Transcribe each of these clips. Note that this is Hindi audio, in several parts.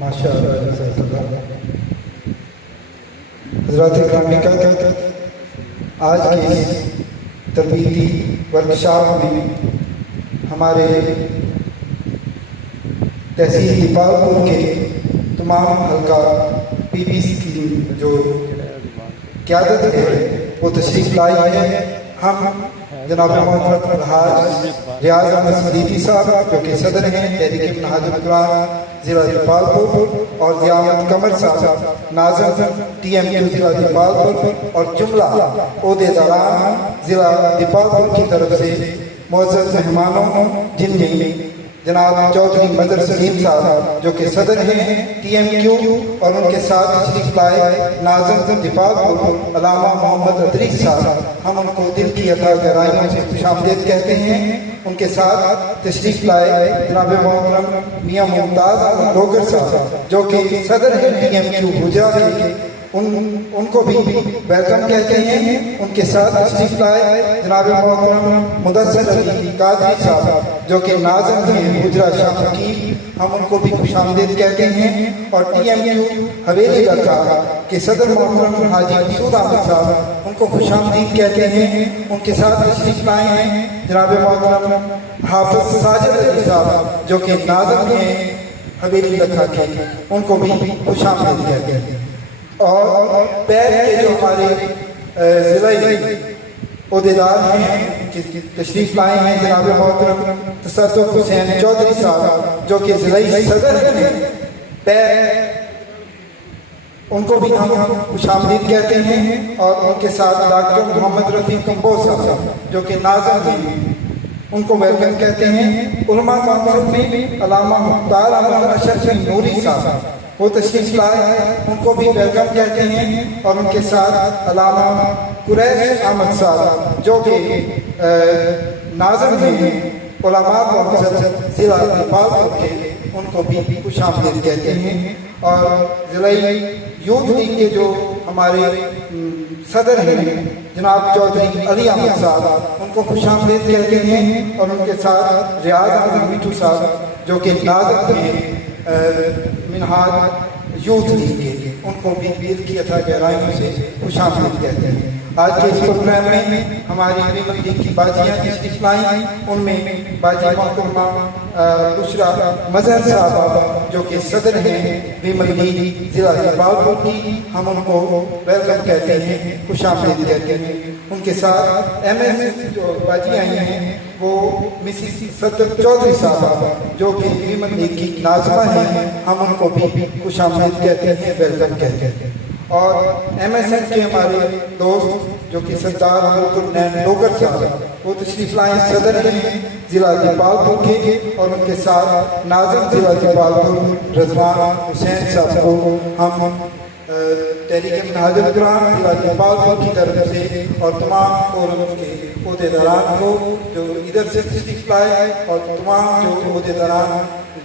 माशाअल्लाह। हज़रात इकराम का आज की तबीयती वर्कशॉप में हमारे तहसील दीपालपुर के तमाम हल्का पीपीसी की जो क़यादत है वो तशरीफ़ लाई है। हम जनाब मोहम्मद रियाज अहमद सदीकी साहब जो कि सदर हैं तहरीक मिनहाजुल कुरान ज़िला दीपालपुर और ज़ियामत कमर साहब नाज़िम TMQ ज़िला दीपालपुर और जुमला ओहदेदारान ज़िला दीपालपुर की तरफ से मुअज़्ज़ज़ मेहमानों जिनमें जनाब चौधरी मदर सलीम साहब जो कि सदर हैं TMQ और उनके साथ तशरीफ़ लाए नाज़िम दीपालपुर अल्लामा मोहम्मद अदरीस साहब, हम उनको दिल की अता गहराइयों से खुशामदीद कहते हैं। उनके साथ तशरीफ़ लाए जनाब मोहतरम मियाँ मुमताज़ लोगर साहब जो कि सदर हैं TMQ भुजा के उनको भी वेलकम कहते हैं। उनके साथ तशरीफ लाए जनाब मोहतरम मुदस्सिर अली कादरी साहब जो कि नाज़िम हैं गुजरा शाह की, हम उनको भी खुशामदीद कहते हैं। और TMU हवेली रखा के सदर मोहतरम हाजी मसूद अहमद साहब, उनको खुशामदीद कहते हैं। उनके साथ तशरीफ लाए हैं जनाब मोहतरम हाफिज साजिद अली साहब जो कि नाज़िम हैं हवेली रखा के, उनको भी खुशामदीद कहते हैं। और पैर के जो हमारे ज़िले ओहदेदार हैं तशरीफ लाए हैं जनाब मोहतरम तसद्दुक़ हुसैन चौधरी साहब जो कि ज़िले सदर हैं पैर, उनको भी हम खुशामदीद कहते हैं। और उनके साथ डॉक्टर मोहम्मद रफ़ी कंबोज साहब जो कि नाज़िम हैं, उनको वेलकम कहते हैं। उलमा काउंसिल में अल्लामा मुख्तार अहमद अशरफी नूरी साहब वो तशरीफ लाए, उनको भी वेलकम कहते हैं। और उनके साथ अल्लामा कुरैश अहमद साहब जो कि नाज़िम हैं उलमा काउंसिल ज़िला नेपाल के, उनको भी खुशामदीद कहते हैं। और ज़िला यूथ लीग के जो हमारे सदर हैं जनाब चौधरी अली अहमद साहब, उनको खुशामदीद कहते हैं। और उनके साथ रियाज अहमद मिठू साहब जो कि नाज़िम हैं मिनहाज यूथ लीग के, उनको भी दिल की अथा गहराइयों से खुशामदीद कहते हैं। आज के इस प्रोग्राम में हमारी विमल लीग की बाजियाँ तशरीफ लाई, उनमें बाजी मोहतरमा बुशरा मजहर साहब जो कि सदर हैं विमल लीग ज़िला जलालपुर की, हम उनको वेलकम कहते हैं, खुशामदीद कहते हैं। उनके साथ MS जो बाजी आई हैं वो मिसिस सद्दुक़ चौधरी साहब जो कि विमल लीग की नाज़िमा हैं, हम उनको भी खुशामदीद कहते हैं, वेलकम कहते हैं। और MSN के हमारे दोस्त जो कि सरदार मुल्कुल लोगर साहब वो तशरीफ लाए सदर हैं ज़िला जलालपुर के। और उनके साथ नाज़िम ज़िला जलालपुर रज़वान हुसैन साहब को हम तहरीक मिनहाजुल कुरान ज़िला जलालपुर की तरफ से और तमाम फोरम के ओहदेदारान को जो इधर से तशरीफ लाए और तमाम जो ओहदेदारान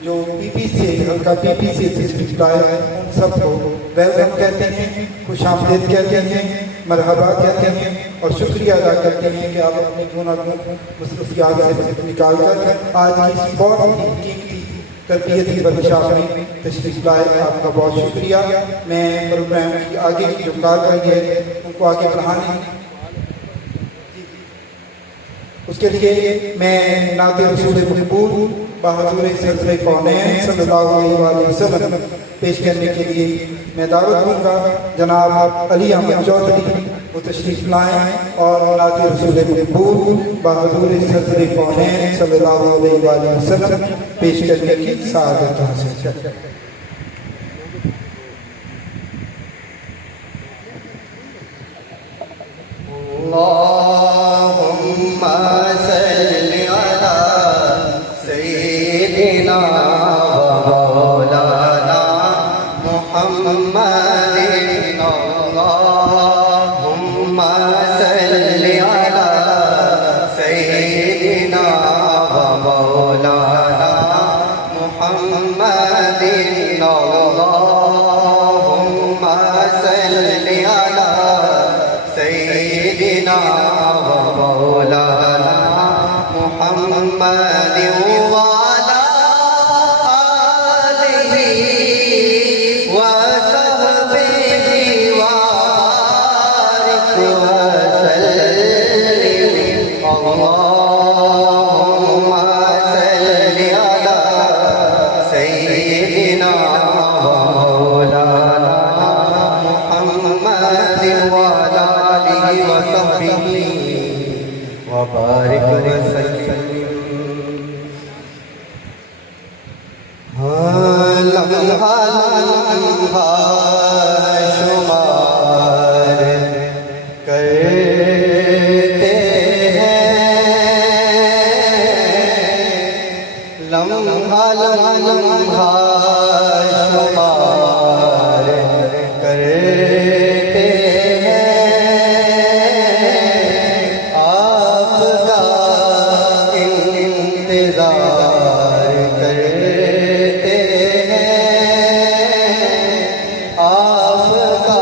जो PP से हल्का PP से तशरीफ लाए उन सबको वेलकम कहते हैं, खुशामदीद कहते हैं, मरहबा कहते हैं। और शुक्रिया अदा करते हैं कि आप अपनी गुनाहों मसरूफियात से निकाल कर आज की इस बहुत ही कीमती तरबियती वर्कशॉप में तशरीफ लाए, आपका बहुत शुक्रिया। मैं प्रोग्राम की आगे की जो कारकर्दगी है उनको आगे बढ़ाने उसके लिए मैं नाते रसूल महबूब बहादुर सदर कौनैन सल्लल्लाहु अलैहि वसल्लम पेश करने के लिए मैं दावत दूंगा। जनाब अली अहमद चौधरी वो तशरीफ लाएँ और नाते रसूल महबूब बहादुर सदर कौनैन सल्लल्लाहु अलैहि वसल्लम पेश करने की सआदत हासिल करें। अल्लाहुम्मा सल्लि अला सय्यिदिना व मौलाना मुहम्मदिन। अल्लाहुम्मा सल्लि अला सय्यिदिना व मौलाना मुहम्मदिन। अल्लाहुम्मा सल्लि अला सय्यिदिना व मौलाना मुहम्मदिन व अला आलिहि व सहबिहि व बारिक व सल्लिम। अल्लाहुम्मा सल्लि अला सय्यिदिना व मौलाना मुहम्मदिन व अला आलिहि व सहबिहि व बारिक व सल्लिम। लम्हा लम्हा शुमार करते हैं, लम्हा लम्हा शुमार करते हैं, आपका इंतजार करते हैं, आपका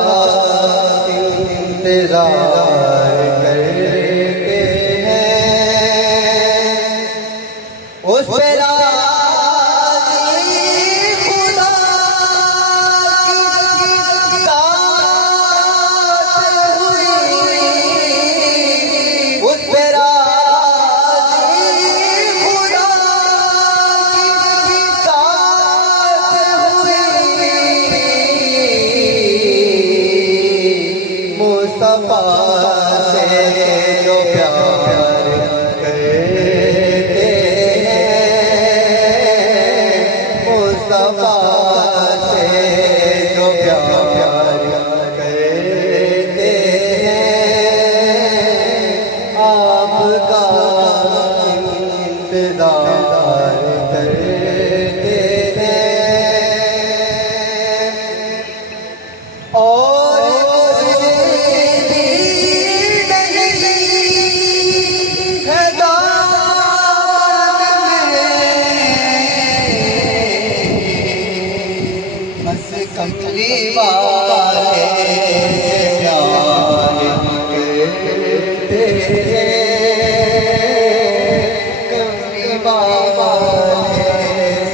मुस्तफा से जो प्यार करते हैं आपका इंतजार करते हैं और कुछ भी नहीं है बस कमली वाले प्यार करते हैं कमली वाले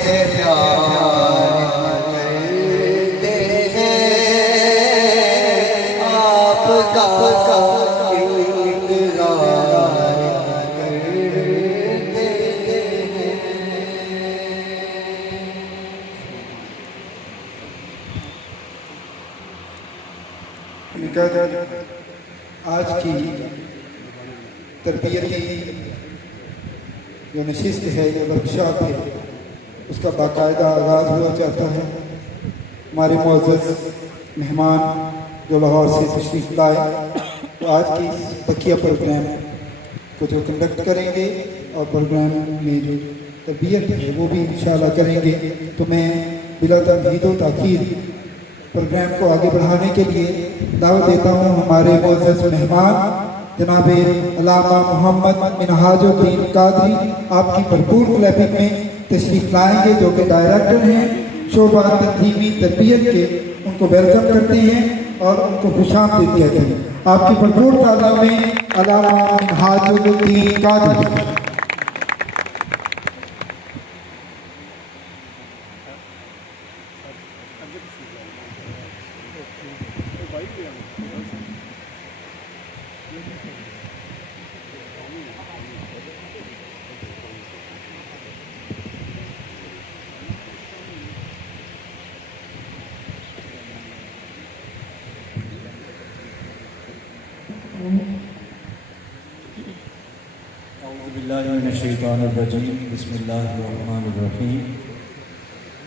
से प्यार करते हैं आपका इंतजार करते हैं। आज की तरबियती जो नशिस्त है, जो वर्कशॉप है, उसका बाकायदा आगाज़ हुआ चाहता है। हमारे मुअज़्ज़ज़ मेहमान जो लाहौर से तशरीफ़ लाए, तो आज की बकिया प्रोग्राम को जो कंडक्ट करेंगे और प्रोग्राम में जो तरबियत है वो भी इंशाअल्लाह करेंगे। तो मैं बिला तमहीद व ताख़ीर प्रोग्राम को आगे बढ़ाने के लिए दावत देता हूँ हमारे मुअज़्ज़ज़ मेहमान जनाब अल्लामा मोहम्मद मिनहाजुद्दीन कादरी। आपकी भरपूर क्लैपिंग में तशरीफ़ लाएंगे, जो कि डायरेक्टर हैं शोबा तंजीमी तरबियत के। उनको वेलकम करते हैं और उनको खुशामदीद कहते हैं। आपकी भरपूर तादाद में अल्लामा मिनहाजुद्दीन कादरी। औज़ुबिल्लाहिमिनश्शैतानिर्रजीम बिस्मिल्लाहिर्रहमानिर्रहीम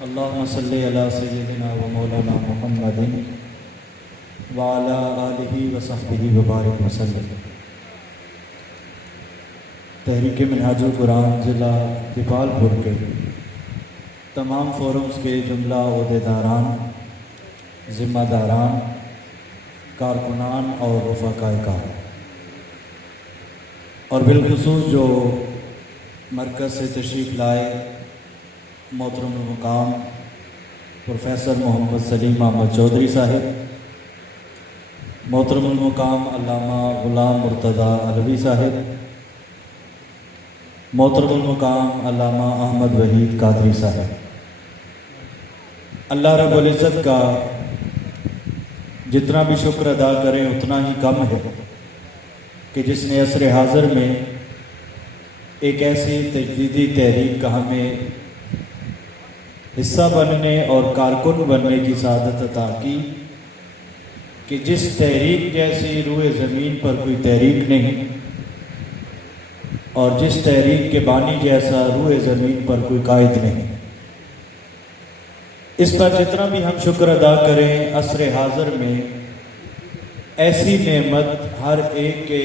अल्लाहुम्मा सल्लि अला सय्यिदिना व मौलाना मुहम्मदिन व अला आलिहि व सहबिहि व बारिक वसल्लम। तहरीक मिनहाजुल कुरान ज़िला दीपालपुर के तमाम फोरम्स के जुमला ओहदेदारान, ज़िम्मेदारान, कारकुनान और रफ़ाक़ाए कार और बिलखुसूस जो मरकज़ से तशरीफ़ लाए मोहतरम मुकाम प्रोफेसर मोहम्मद सलीम अहमद चौधरी साहिब, मोहतरम मुकाम अल्लामा ग़ुलाम मुर्तज़ा अलवी साहिब, मोहतरम मुकाम अल्लामा अहमद वहीद कादरी साहिब। अल्लाह रब्बुल इज़्ज़त का जितना भी शुक्र अदा करें उतना ही कम है कि जिसने असर हाज़र में एक ऐसी तजदीदी तहरीक का हमें हिस्सा बनने और कारकुन बनने की सआदत अता की कि जिस तहरीक जैसी रूए ज़मीन पर कोई तहरीक नहीं और जिस तहरीक के बानी जैसा रूए ज़मीन पर कोई कायद नहीं। इस पर जितना भी हम शुक्र अदा करें, असर हाज़र में ऐसी नेमत हर एक के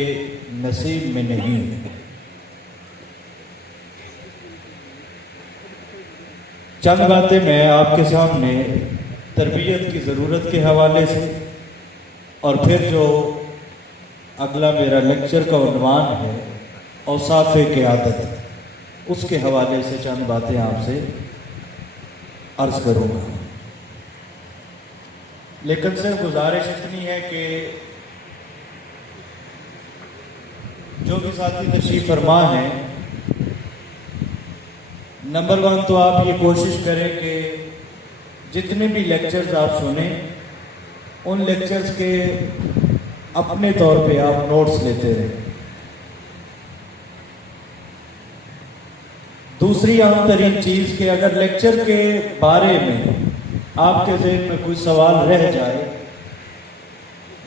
नसीब में नहीं है। चंद बातें मैं आपके सामने तरबियत की ज़रूरत के हवाले से और फिर जो अगला मेरा लेक्चर का उन्वान है औसाफ़े क़ियादत, उसके हवाले से चंद बातें आपसे अर्ज़ करूँगा। लेकिन सिर्फ गुजारिश इतनी है कि जो भी साथी तशरीफ़ फरमा हैं, नंबर 1 तो आप ये कोशिश करें कि जितने भी लेक्चर्स आप सुने उन लेक्चर्स के अपने तौर पे आप नोट्स लेते रहें। दूसरी अहम तरीन चीज़ कि अगर लेक्चर के बारे में आपके ज़हन में कोई सवाल रह जाए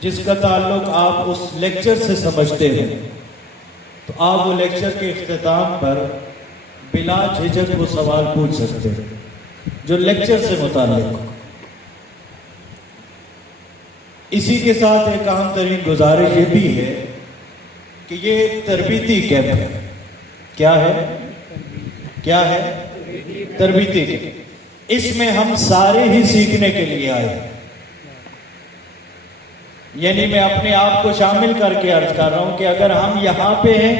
जिसका ताल्लुक आप उस लेक्चर से समझते हैं, तो आप वो लेक्चर के इख्तिताम पर बिला झिझक वो सवाल पूछ सकते हैं। जो लेक्चर से मुताल्लिक हो। इसी के साथ एक अहम तरीन गुजारिश ये भी है कि ये तरबीती कैंप है। क्या है? क्या है? तरबीती कैंप। इसमें हम सारे ही सीखने के लिए आए हैं। यानी मैं अपने आप को शामिल करके अर्ज कर रहा हूं कि अगर हम यहां पे हैं,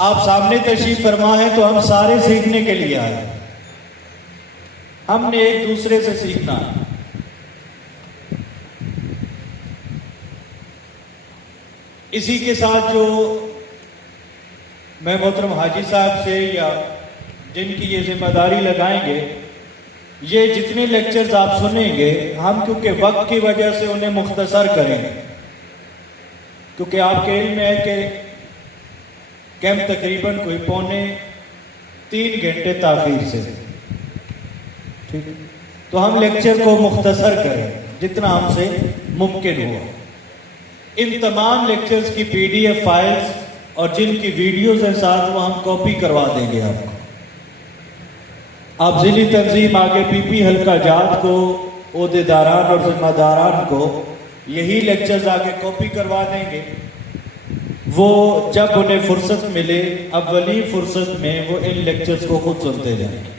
आप सामने तशरीफ फरमा है, तो हम सारे सीखने के लिए आए हैं। हमने एक दूसरे से सीखना है। इसी के साथ जो मैं मोहतरम हाजी साहब से या जिनकी ये जिम्मेदारी लगाएंगे, ये जितने लेक्चर्स आप सुनेंगे, हम क्योंकि वक्त की वजह से उन्हें मुख्तसर करेंगे, क्योंकि आपके इल्म है कि कैंप तकरीबन कोई 2.25 घंटे ताखीर से, ठीक है, तो हम लेक्चर को मुख्तसर करें जितना हमसे मुमकिन हुआ। इन तमाम लेक्चर्स की PDF फाइल्स और जिनकी वीडियोस हैं साथ, वो हम कॉपी करवा देंगे आपको। आप ज़िली तंजीम आगे PP हल्का जात को, ओहदेदारान और जिम्मेदारान को यही लेक्चर्स आगे कॉपी करवा देंगे। वो जब उन्हें फुर्सत मिले, अव्वली फुर्सत में वो इन लेक्चर्स को खुद सुनते जाएंगे।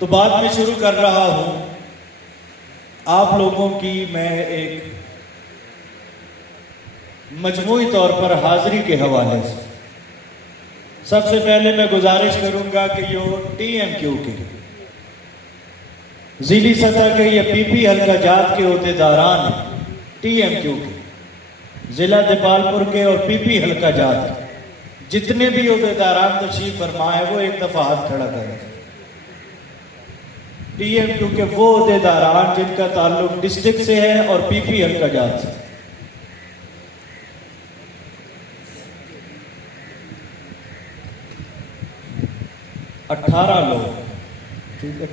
तो बात मैं शुरू कर रहा हूं आप लोगों की मैं एक मजमूई तौर पर हाजिरी के हवाले से। सबसे पहले मैं गुजारिश करूंगा कि यो TMQ के जिली सतह के या PP हल्का जात के ओहदेदारान TMQ के जिला दीपालपुर के और PP हल्का जात के जितने भी ओहदेदारान तशरीफ फरमाए, वो एक दफा हाथ खड़ा करें। TMQ के वो ओहदेदारान जिनका ताल्लुक डिस्ट्रिक्ट से है और PP हल्का जात से। अठारह लोग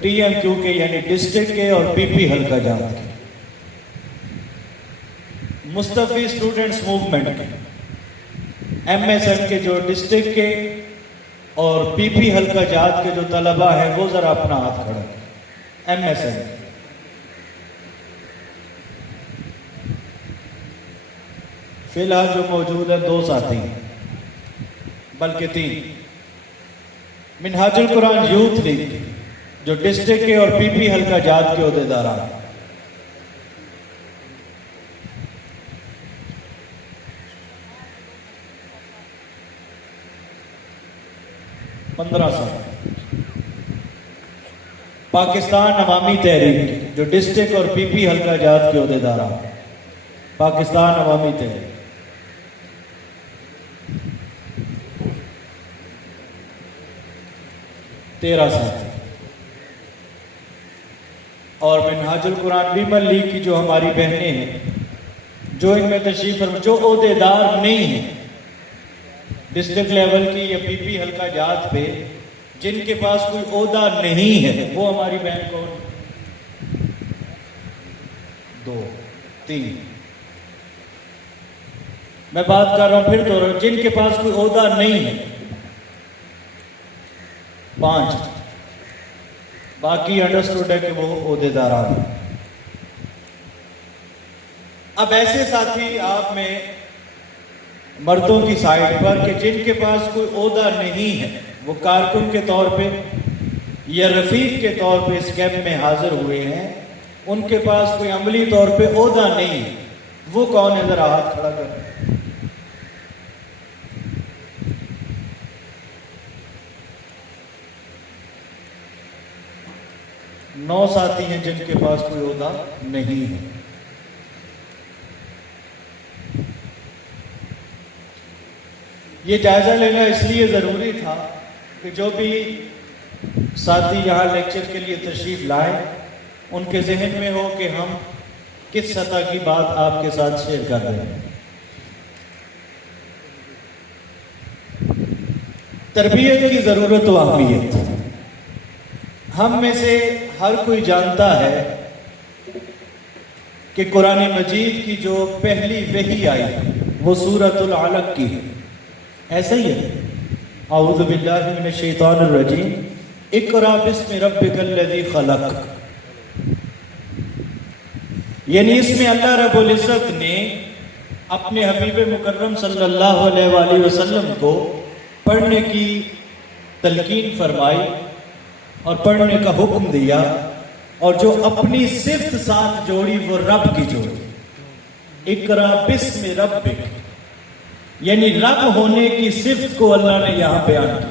TMQ के यानी डिस्ट्रिक्ट के और PP हल्का जात के, मुस्तफी स्टूडेंट्स मूवमेंट के, MSN के जो डिस्ट्रिक्ट के और PP हल्का जात के जो तलबा हैं, वो जरा अपना हाथ खड़ा करें। MSN फिलहाल जो मौजूद है 2 साथी हैं, बल्कि 3। मिनहाजुल कुरान यूथ लीग जो डिस्ट्रिक्ट के और PP हल्का जात के ओहदेदारान, पाकिस्तान अवामी तहरीक जो डिस्ट्रिक्ट और PP हल्का जात के ओहदेदारान, पाकिस्तान अवामी तहरीक। तेरह साथी और मिनहाजुल कुरान वीमन लीग की जो हमारी बहनें हैं, जो इनमें तशरीफ जो ओहदेदार नहीं है डिस्ट्रिक्ट लेवल की या PP हल्का जात पे, जिनके पास कोई ओहदा नहीं है, वो हमारी बहन कौन? 2 3 मैं बात कर रहा हूं फिर तो, जिनके पास कोई ओहदा नहीं है 5, बाकी अंडरस्टूड है कि वो ओहदेदार हैं। अब ऐसे साथी आप में मर्दों की साइड पर कि जिनके पास कोई ओहदा नहीं है, वो कारकुन के तौर पे या रफीक के तौर पे इस कैंप में हाजिर हुए हैं, उनके पास कोई अमली तौर पे ओहदा नहीं है, वो कौन है? जरा हाथ खड़ा कर। नौ साथी हैं जिनके पास कोई ओहदा नहीं है। ये जायजा लेना इसलिए जरूरी था कि जो भी साथी यहाँ लेक्चर के लिए तशरीफ लाए, उनके जहन में हो कि हम किस सतह की बात आपके साथ शेयर कर रहे हैं। तरबियत की जरूरत व अहमियत हम में से हर कोई जानता है कि कुरान मजीद की जो पहली वही आई वो सूरतुल अलक की है। ऐसा ही है, औज़ु बिल्लाहि मिनश शैतानिर रजीम, इक़रा बिस्मि रब्बिकल्लज़ी खलक़, यानी इसमें अल्लाह रब्बुल इज़्ज़त ने अपने हबीब मुकर्रम सल्लल्लाहु अलैहि वसल्लम को पढ़ने की तलकीन फरमाई और पढ़ने का हुक्म दिया, और जो अपनी सिफ्त साथ जोड़ी वो रब की जोड़ी, इक़रा बिस्मि रब्बिक, यानी रब होने की सिफ्त को अल्लाह ने यहां बयान किया।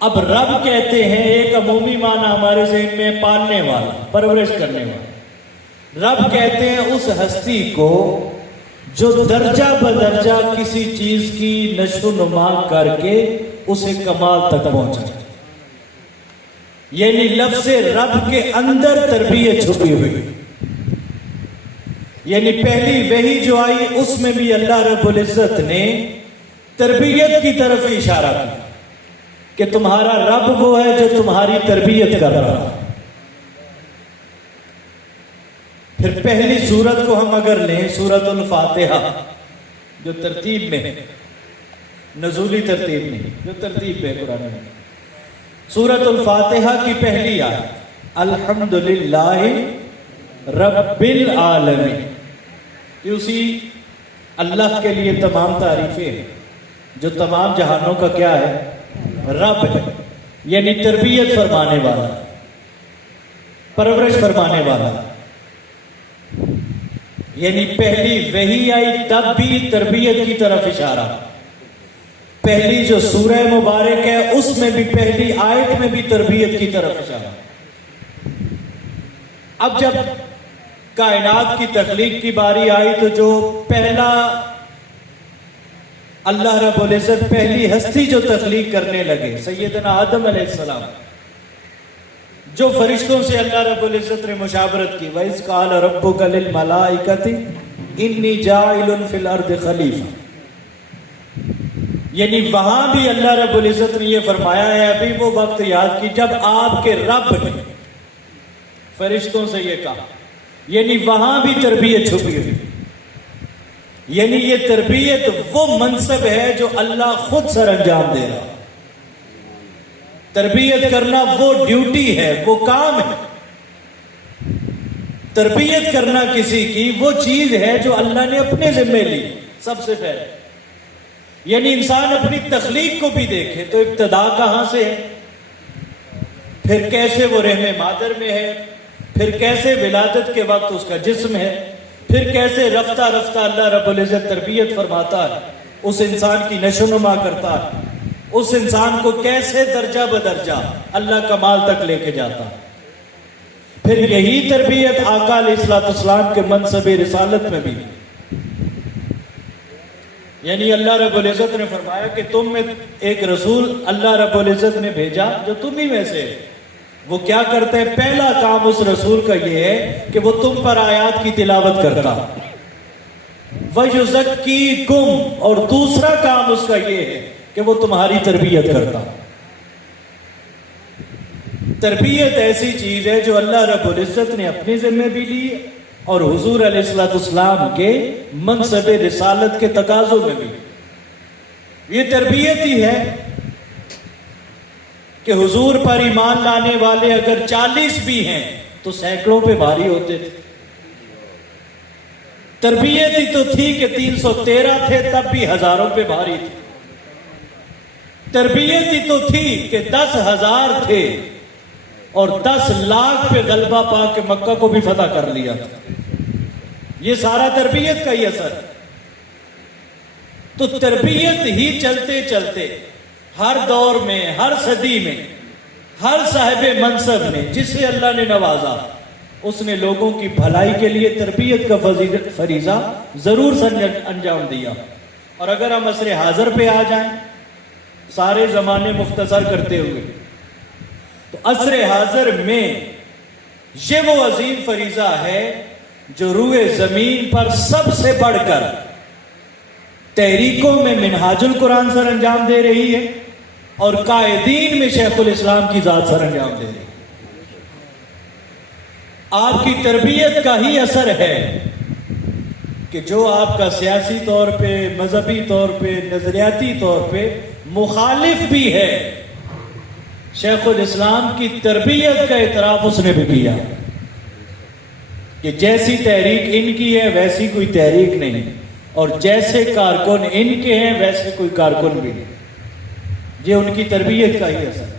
अब रब कहते हैं, एक अमूमी माना हमारे ज़हन में पालने वाला, परवरिश करने वाला। रब कहते हैं उस हस्ती को जो दर्जा बदर्जा किसी चीज की नशोनुमा करके उसे कमाल तक पहुंचाए, यानी लफ्ज़ रब के अंदर तरबियत छुपी हुई। यानी पहली वही जो आई उसमें भी अल्लाह रब्बुल इज़्ज़त ने तरबियत की तरफ इशारा किया कि तुम्हारा रब वो है जो तुम्हारी तरबियत कर रहा है। फिर पहली सूरत को हम अगर लें, सूरतुल फातिहा, जो तरतीब में है, नज़ूली तरतीब नहीं, जो तरतीब है कुरान में, सूरतुल फातिहा की पहली आयत अल्हम्दुलिल्लाहि रब्बिल आलमीन, कि उसी अल्लाह के लिए तमाम तारीफें हैं जो तमाम जहानों का क्या है, रब है, यानी तरबियत फरमाने वाला, परवरिश फरमाने वाला। यानी पहली वही आई तब भी तरबियत की तरफ इशारा। पहली जो सूरह मुबारक है उसमें भी, पहली आयत में भी तरबियत की तरफ इशारा। अब जब कायनात की तख्लीक की बारी आई तो जो पहला अल्लाह रब्बुल इज़्ज़त पहली हस्ती जो तख्लीक करने लगे, सैयदना आदम अलैहिस्सलाम, जो फरिश्तों से अल्लाह रब्बुल इज़्ज़त ने मुशावरत की, वइज़ क़ाल रब्बुका लिल मलाइकति इन्नी जाइलुन फिल अर्दि खलीफा, यानी वहां भी अल्लाह रब्बुल इज़्ज़त ने यह फरमाया है। अभी वो वक्त याद की जब आपके रब ने फरिश्तों से यह कहा, यानी वहां भी तरबियत छुपी हुई। यानी ये तरबियत वो मनसब है जो अल्लाह खुद सर अंजाम दे रहा। तरबियत करना वो ड्यूटी है, वो काम है। तरबियत करना किसी की वो चीज है जो अल्लाह ने अपने जिम्मे ली सबसे पहले। यानी इंसान अपनी तख्लीक को भी देखे तो इब्तदा कहां से है, फिर कैसे वो रहमे मादर में है, फिर कैसे विलादत के वक्त उसका जिस्म है, फिर कैसे रफ्ता रफ्ता अल्लाह रब्बुल इज़्ज़त तरबियत फरमाता है, उस इंसान की नशोनुमा करता है, उस इंसान को कैसे दर्जा बदर्जा अल्लाह कमाल तक लेके जाता है। फिर यही तरबियत आका अलैहिस्सलाम के मनसब रिसालत में भी, यानी अल्लाह रब्बुल इज़्ज़त ने फरमाया कि तुम में एक रसूल अल्लाह रब्बुल इज़्ज़त ने भेजा जो तुम ही में से है। वो क्या करते हैं, पहला काम उस रसूल का ये है कि वो तुम पर आयात की तिलावत करता, वयुज़क्कीकुम, और दूसरा काम उसका ये है कि वो तुम्हारी तरबियत करता। तरबियत ऐसी चीज है जो अल्लाह रब्बुल इज़्ज़त ने अपने ज़िम्मे भी ली और हुजूर अलैहिस्सलाम के मनसब रिसालत के तकाज़ों में भी। ये तरबियत ही है कि हुजूर पर ईमान लाने वाले अगर 40 भी हैं तो सैकड़ों पे भारी होते थे। तरबियत ही तो थी कि 313 थे तब भी हजारों पे भारी थे। तरबियत ही तो थी कि 10,000 थे और 10 लाख पे गलबा पा के मक्का को भी फतह कर लिया था। ये सारा तरबियत का ही असर। तो तरबियत ही चलते चलते हर दौर में, हर सदी में, हर साहिब मनसब ने जिसे अल्लाह ने नवाजा, उसने लोगों की भलाई के लिए तरबियत का फरीजा जरूर अंजाम दिया। और अगर हम असर हाजिर पे आ जाएं, सारे जमाने मुख्तसर करते हुए, तो असर हाजिर में ये वो अजीम फरीजा है जो रूए जमीन पर सबसे बढ़कर तहरीकों में मिनहाजुल कुरान सर अंजाम दे रही है और कायदीन में शेखुल इस्लाम की जात सर अंजाम दे रही है। आपकी तरबियत का ही असर है कि जो आपका सियासी तौर पे, मजहबी तौर पे, नजरियाती तौर पे मुखालिफ भी है, शेखुल इस्लाम की तरबियत का इतराफ उसने भी किया कि जैसी तहरीक इनकी है वैसी कोई तहरीक नहीं, और जैसे कारकुन इनके हैं वैसे कोई कारकुन भी नहीं। ये उनकी तरबियत का ही असर।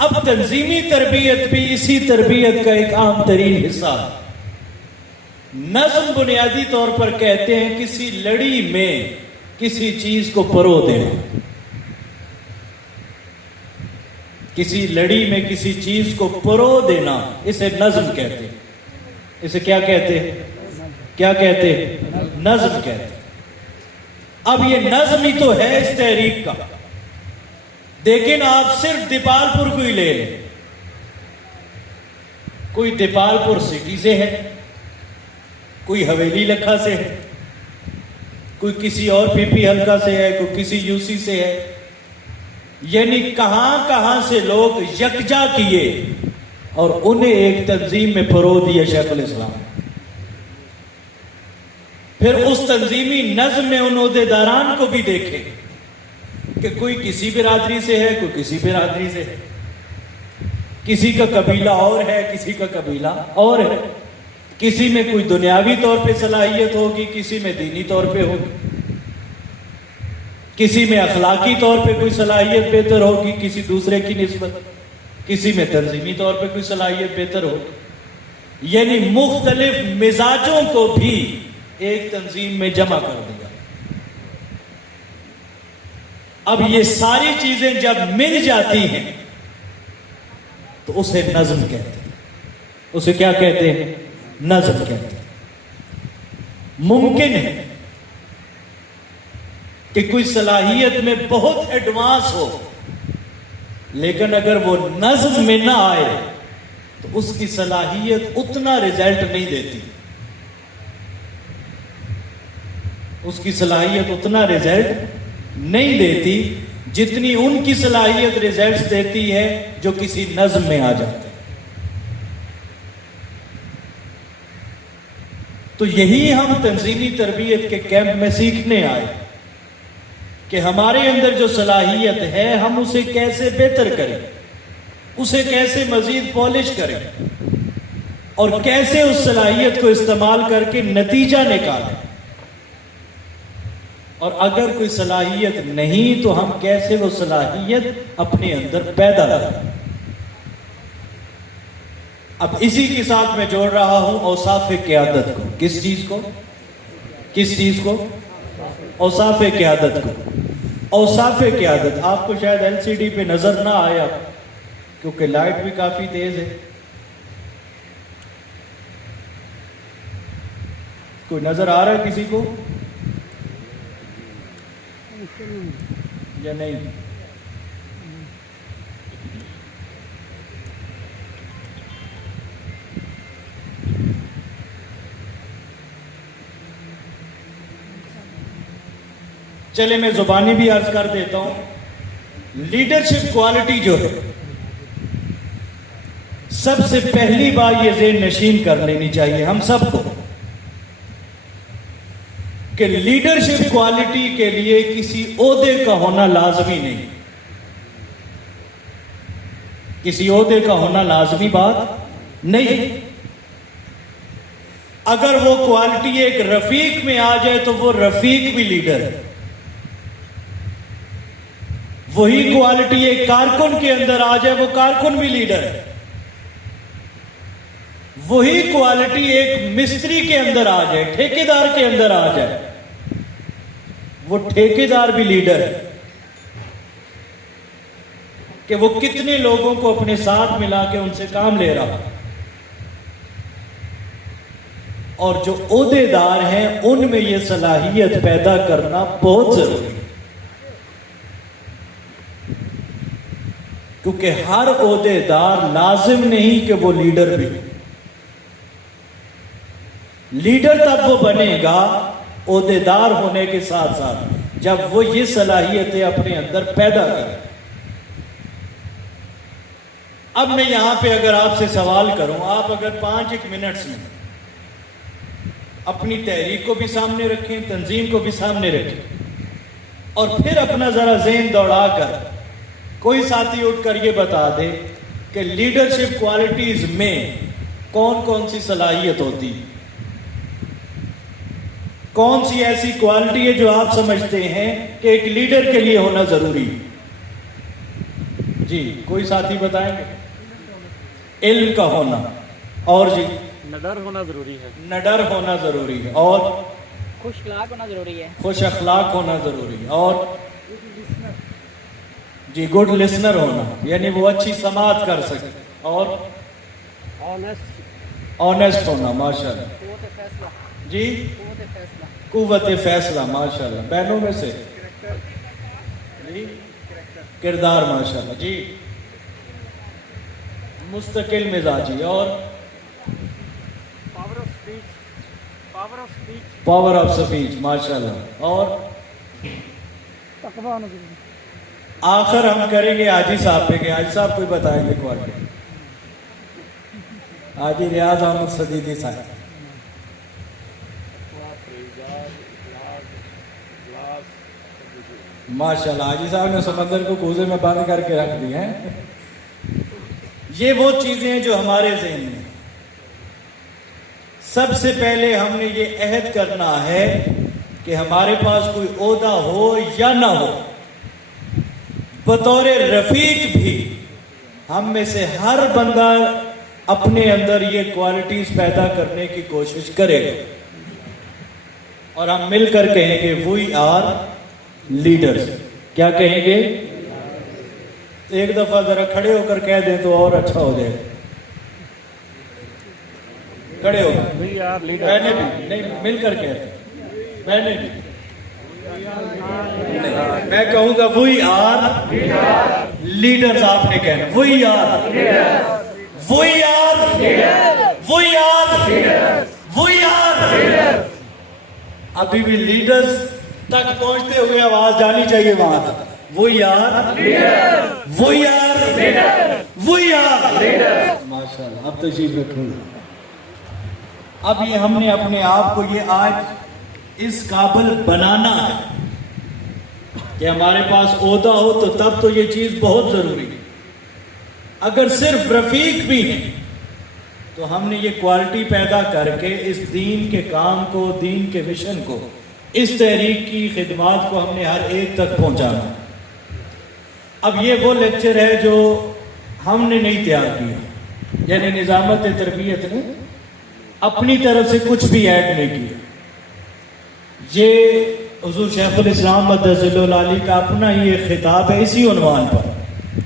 अब तंजीमी तरबियत भी इसी तरबियत का एक आम तरीन हिस्सा है। नज़्म बुनियादी तौर पर कहते हैं किसी लड़ी में किसी चीज को परो देना, किसी लड़ी में किसी चीज को परो देना, इसे नज़्म कहते हैं। इसे क्या कहते हैं? क्या कहते हैं? नज़्म कहते हैं। अब ये नज़्म ही तो है इस तहरीक का, लेकिन आप सिर्फ दीपालपुर को ही ले लें। कोई दीपालपुर सिटी से है, कोई हवेली लखा से है, कोई किसी और पीपी हल्का से है, कोई किसी यूसी से है, यानी कहां कहां से लोग यकजा किए और उन्हें एक तंजीम में परो दिया शेखुल इस्लाम। फिर उस तंजीमी नज़्म में उन ओहदेदारान को भी देखे कि कोई किसी बिरादरी से है, कोई किसी बिरादरी से है, किसी का कबीला और है, किसी का कबीला और है, किसी में कोई दुनियावी तौर पे सलाहियत होगी, किसी में दीनी तौर पे होगी, किसी में अखलाकी तौर पे कोई सलाहियत बेहतर होगी किसी दूसरे की निस्बत, किसी में तंजीमी तौर पे कोई सलाहियत बेहतर होगी। यानी मुख्तलिफ मिजाजों को भी एक तंजीम में जमा कर दिया। अब ये सारी चीजें जब मिल जाती हैं तो उसे नज़्म कहते हैं। उसे क्या कहते हैं? नज़्म कहते हैं। मुमकिन है कि कोई सलाहियत में बहुत एडवांस हो, लेकिन अगर वो नज़्म में ना आए तो उसकी सलाहियत उतना रिजल्ट नहीं देती, उसकी सलाहियत उतना रिजल्ट नहीं देती जितनी उनकी सलाहियत रिजल्ट्स देती है जो किसी नज़्म में आ जाते हैं। तो यही हम तंजीमी तरबियत के कैंप में सीखने आए कि हमारे अंदर जो सलाहियत है हम उसे कैसे बेहतर करें, उसे कैसे मजीद पॉलिश करें और कैसे उस सलाहियत को इस्तेमाल करके नतीजा निकालें। और अगर कोई सलाहियत नहीं तो हम कैसे वो सलाहियत अपने अंदर पैदा करें। अब इसी के साथ मैं जोड़ रहा हूं औसाफ़े क़यादत को। किस चीज को? किस चीज को? औसाफ़े क़यादत को। औसाफ़े क़यादत आपको शायद एलसीडी पे नजर ना आया क्योंकि लाइट भी काफी तेज है। कोई नजर आ रहा है किसी को या नहीं? चले मैं जुबानी भी अर्ज कर देता हूं। लीडरशिप क्वालिटी जो है सबसे पहली बार ये ज़हन नशीन कर लेनी चाहिए हम सबको कि लीडरशिप क्वालिटी के लिए किसी ओहदे का होना लाजमी नहीं। किसी ओहदे का होना लाजमी बात नहीं। अगर वो क्वालिटी एक रफीक में आ जाए तो वो रफीक भी लीडर है। वही क्वालिटी एक कारकुन के अंदर आ जाए वो कारकुन भी लीडर है। वही क्वालिटी एक मिस्त्री के अंदर आ जाए, ठेकेदार के अंदर आ जाए, वो ठेकेदार भी लीडर है कि वो कितने लोगों को अपने साथ मिला के उनसे काम ले रहा है। और जो ओहदेदार हैं उनमें यह सलाहियत पैदा करना बहुत जरूरी है, क्योंकि हर ओहदेदार लाजिम नहीं कि वो लीडर भी। लीडर तब वो बनेगा ओहदेदार होने के साथ साथ जब वो ये सलाहियतें अपने अंदर पैदा करे। अब मैं यहां पे अगर आपसे सवाल करूं, आप अगर 5 मिनट्स में अपनी तहरीक को भी सामने रखें, तंजीम को भी सामने रखें और फिर अपना जरा ज़हन दौड़ाकर कोई साथी उठकर ये बता दे कि लीडरशिप क्वालिटीज में कौन कौन सी सलाहियत होती है, कौन सी ऐसी क्वालिटी है जो आप समझते हैं कि एक लीडर के लिए होना जरूरी है? जी कोई साथी बताएंगे? इल्म का होना, और जी नडर होना जरूरी है। नडर होना जरूरी है, और खुश अखलाक होना जरूरी है। खुश अखलाक होना जरूरी है, और जी गुड लिसनर होना, यानी वो अच्छी समाअत कर सके, और ऑनेस्ट होना। माशाल्लाह जी, कुव्वत फैसला। माशाल्लाह, बहनों में से जी किरदार। माशाल्लाह जी, मुस्तकिल मिजाजी, और पावर ऑफ स्पीच। माशाल्लाह, और आखिर हम करेंगे हाजी साहब पे, हाजी साहब कोई बताएंगे क्वालिटी? हाजी रियाज अहमद सदीदी साहब। माशाल्लाह, हाजी साहब ने समंदर को कूजे में बंद करके रख दिए हैं। ये वो चीजें हैं जो हमारे ज़हन में। सबसे पहले हमने ये अहद करना है कि हमारे पास कोई ओहदा हो या ना हो, बतौर रफीक भी हम में से हर बंदा अपने अंदर ये क्वालिटीज पैदा करने की कोशिश करेगा, और हम मिलकर कहेंगे वी आर लीडर्स। क्या कहेंगे? एक दफा जरा खड़े होकर कह दें तो और अच्छा हो जाएगा। खड़े होकर मैंने भी नहीं, मिलकर कह दें, मैंने भी नहीं, मैं कहूंगा वी आर लीडर्स। आपने कहना we are, we are, we are, we are. अभी भी लीडर्स तक पहुंचते हुए आवाज जानी चाहिए वहां तक। वो यार, वो यार, वो यार। माशाल्लाह, अब तशरीफ रखिए। अब ये हमने अपने आप को ये आज इस काबिल बनाना है कि हमारे पास ओहदा हो, तो तब तो ये चीज बहुत जरूरी है। अगर सिर्फ रफीक भी है तो हमने ये क्वालिटी पैदा करके इस दीन के काम को, दीन के मिशन को, इस तहरीक की खिदमत को हमने हर एक तक पहुंचाना। अब ये वो लेक्चर है जो हमने नहीं तैयार किया, यानी निजामत तरबियत ने अपनी तरफ से कुछ भी ऐड नहीं किया। ये हुजूर शेखुल इस्लाम मद्दज़िल्लुल आली का अपना ये खिताब है, इसी उन्वान पर,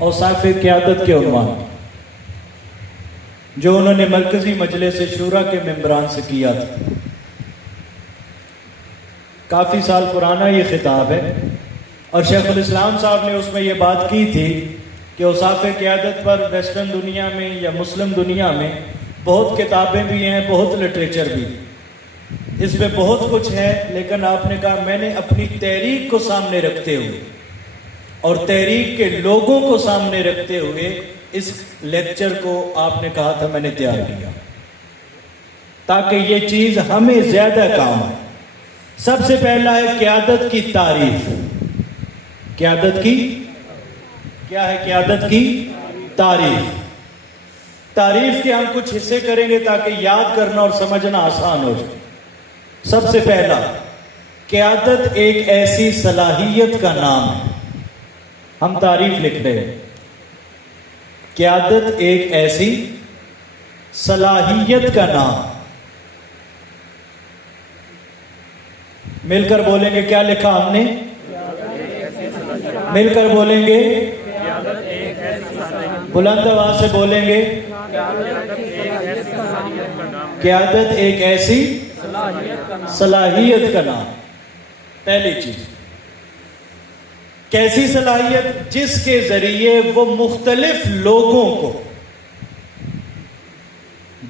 और साफ़े क़यादत के उन्वान पर, जो उन्होंने मरकजी मजलिस शूरा के मेंबरान से किया था। काफ़ी साल पुराना ये खिताब है, और शेखुल इस्लाम साहब ने उसमें ये बात की थी कि औसाफ़े क़यादत पर वेस्टर्न दुनिया में या मुस्लिम दुनिया में बहुत किताबें भी हैं, बहुत लिटरेचर भी, इसमें बहुत कुछ है, लेकिन आपने कहा मैंने अपनी तहरीक को सामने रखते हुए और तहरीक के लोगों को सामने रखते हुए इस लेक्चर को आपने कहा था मैंने तैयार किया, ताकि ये चीज़ हमें ज़्यादा काम आए। सबसे पहला है क़यादत की तारीफ। क़यादत की क्या है? क़यादत की तारीफ। तारीफ के हम कुछ हिस्से करेंगे ताकि याद करना और समझना आसान हो जाए। सबसे पहला, क़यादत एक ऐसी सलाहियत का नाम है। हम तारीफ लिख रहे हैं, क़यादत एक ऐसी सलाहियत का नाम। मिलकर बोलेंगे, क्या लिखा हमने? मिलकर बोलेंगे, बुलंद आवाज से बोलेंगे, क़यादत एक ऐसी सलाहियत का नाम। पहली चीज, कैसी सलाहियत? जिसके जरिए वो मुख्तलिफ लोगों को,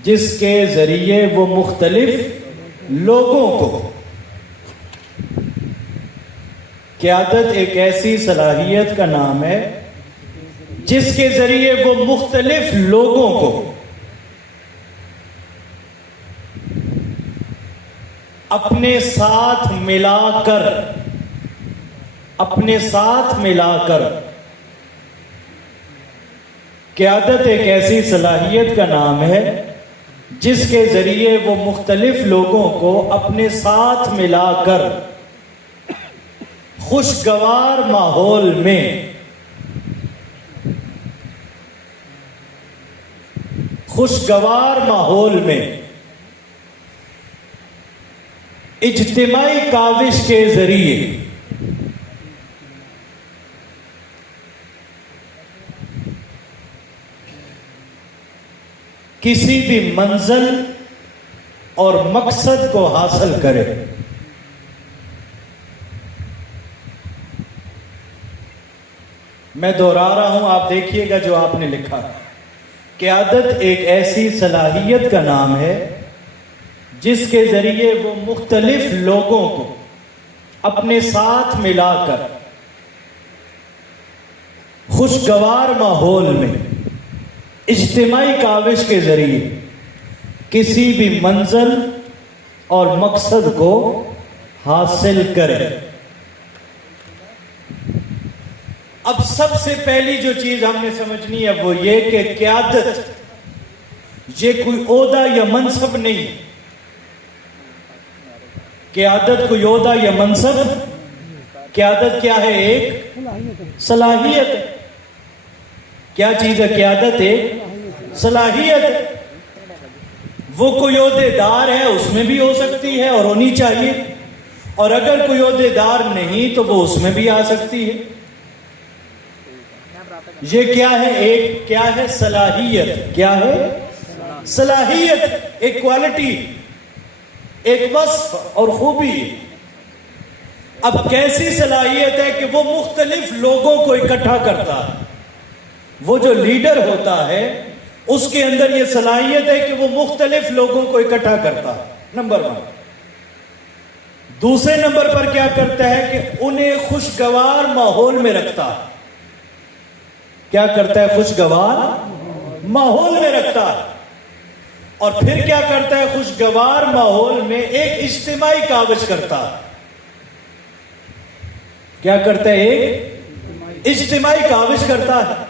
जिसके जरिए वो मुख्तलिफ लोगों को, क़यादत एक ऐसी सलाहियत का नाम है जिसके जरिए वो मुख्तलिफ लोगों को अपने साथ मिलाकर क़यादत एक ऐसी सलाहियत का नाम है जिसके ज़रिए वो मुख्तलिफ लोगों को अपने साथ मिलाकर खुशगवार माहौल में इज्तिमाई काविश के ज़रिए किसी भी मंजिल और मकसद को हासिल करे। मैं दोहरा रहा हूं, आप देखिएगा जो आपने लिखा। क़यादत एक ऐसी सलाहियत का नाम है जिसके जरिए वो मुख्तलिफ लोगों को अपने साथ मिलाकर खुशगवार माहौल में इज्तिमाई काविश के जरिए किसी भी मंजिल और मकसद को हासिल करे। अब सबसे पहली जो चीज हमने समझनी है वो ये कि क़यादत ये कोई ओहदा या मनसब नहीं है। क़यादत कोई ओहदा या मनसब, क़यादत क्या है? एक सलाहियत है। क्या चीज है क़यादत? एक सलाहियत है। वो कोई ओहदेदार है उसमें भी हो सकती है और होनी चाहिए, और अगर कोई ओहदेदार नहीं तो वो उसमें भी आ सकती है। ये क्या है? एक क्या है? सलाहियत। क्या है? सलाहियत एक क्वालिटी, एक वस्फ और खूबी। अब कैसी सलाहियत है कि वो मुख्तलिफ लोगों को इकट्ठा करता है। वो जो लीडर होता है उसके अंदर ये सलाहियत है कि वो मुख्तलिफ लोगों को इकट्ठा करता है, नंबर 1। दूसरे नंबर पर क्या करता है कि उन्हें खुशगवार माहौल में रखता है। क्या करता है? खुशगवार माहौल में रखता है। और फिर क्या करता है? खुशगवार माहौल में एक इज्तिमाई काविश करता है। क्या करता है? एक इज्तिमाई काविश करता है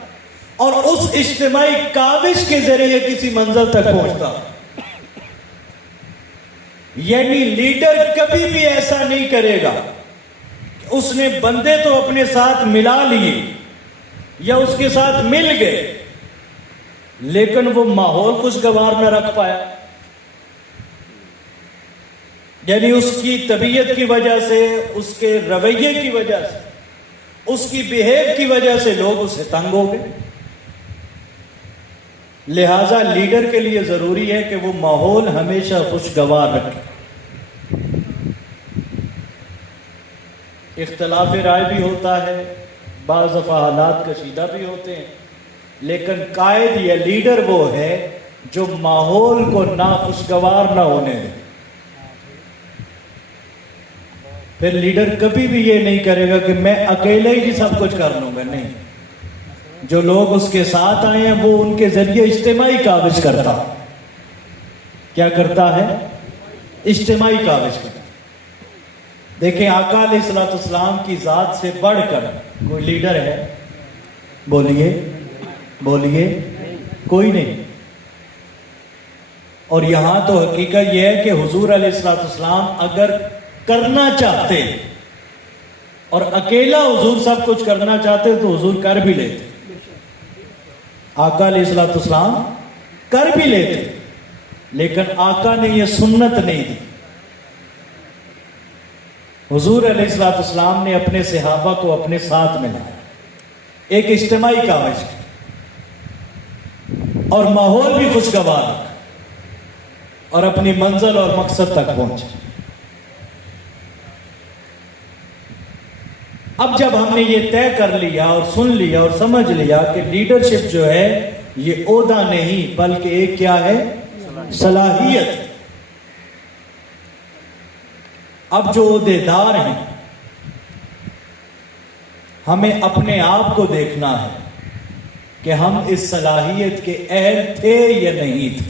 और उस इज्तिमाई काविश के जरिए किसी मंजिल तक पहुंचता है। यानी लीडर कभी भी ऐसा नहीं करेगा कि उसने बंदे तो अपने साथ मिला लिए या उसके साथ मिल गए लेकिन वो माहौल खुशगवार न रख पाया। यानी उसकी तबीयत की वजह से, उसके रवैये की वजह से, उसकी बिहेव की वजह से लोग उससे तंग हो गए। लिहाजा लीडर के लिए जरूरी है कि वो माहौल हमेशा खुशगवार रखे। इख्तिलाफ राय भी होता है, बाज़ दफ़ा हालात कशीदा भी होते हैं, लेकिन कायद या लीडर वो है जो माहौल को ना खुशगवार ना होने दे। फिर लीडर कभी भी ये नहीं करेगा कि मैं अकेले ही सब कुछ कर लूंगा, नहीं। जो लोग उसके साथ आए हैं वो उनके जरिए इज्तिमाई काविश करता। क्या करता है? इज्तिमाई काविश करता। देखें, आका अलैहिस्सलाम की जात से बढ़कर कोई लीडर है? बोलिए बोलिए, कोई नहीं। और यहां तो हकीकत यह है कि हुजूर अलैहिस्सलाम अगर करना चाहते और अकेला हुजूर सब कुछ करना चाहते तो हुजूर कर भी लेते। आका अलैहिस्सलाम कर भी लेते, लेकिन आका ने यह सुन्नत नहीं दी। हुजूर अलैहिस्सलाम ने अपने सहाबा को अपने साथ मिलाया, एक इज्तिमाई काविश की और माहौल भी खुशगवार रखा और अपनी मंजिल और मकसद तक पहुंचे। अब जब हमने ये तय कर लिया और सुन लिया और समझ लिया कि लीडरशिप जो है ये ओहदा नहीं बल्कि एक क्या है? सलाहियत। अब जो ओहदेदार हैं हमें अपने आप को देखना है कि हम इस सलाहियत के अहल थे या नहीं थे।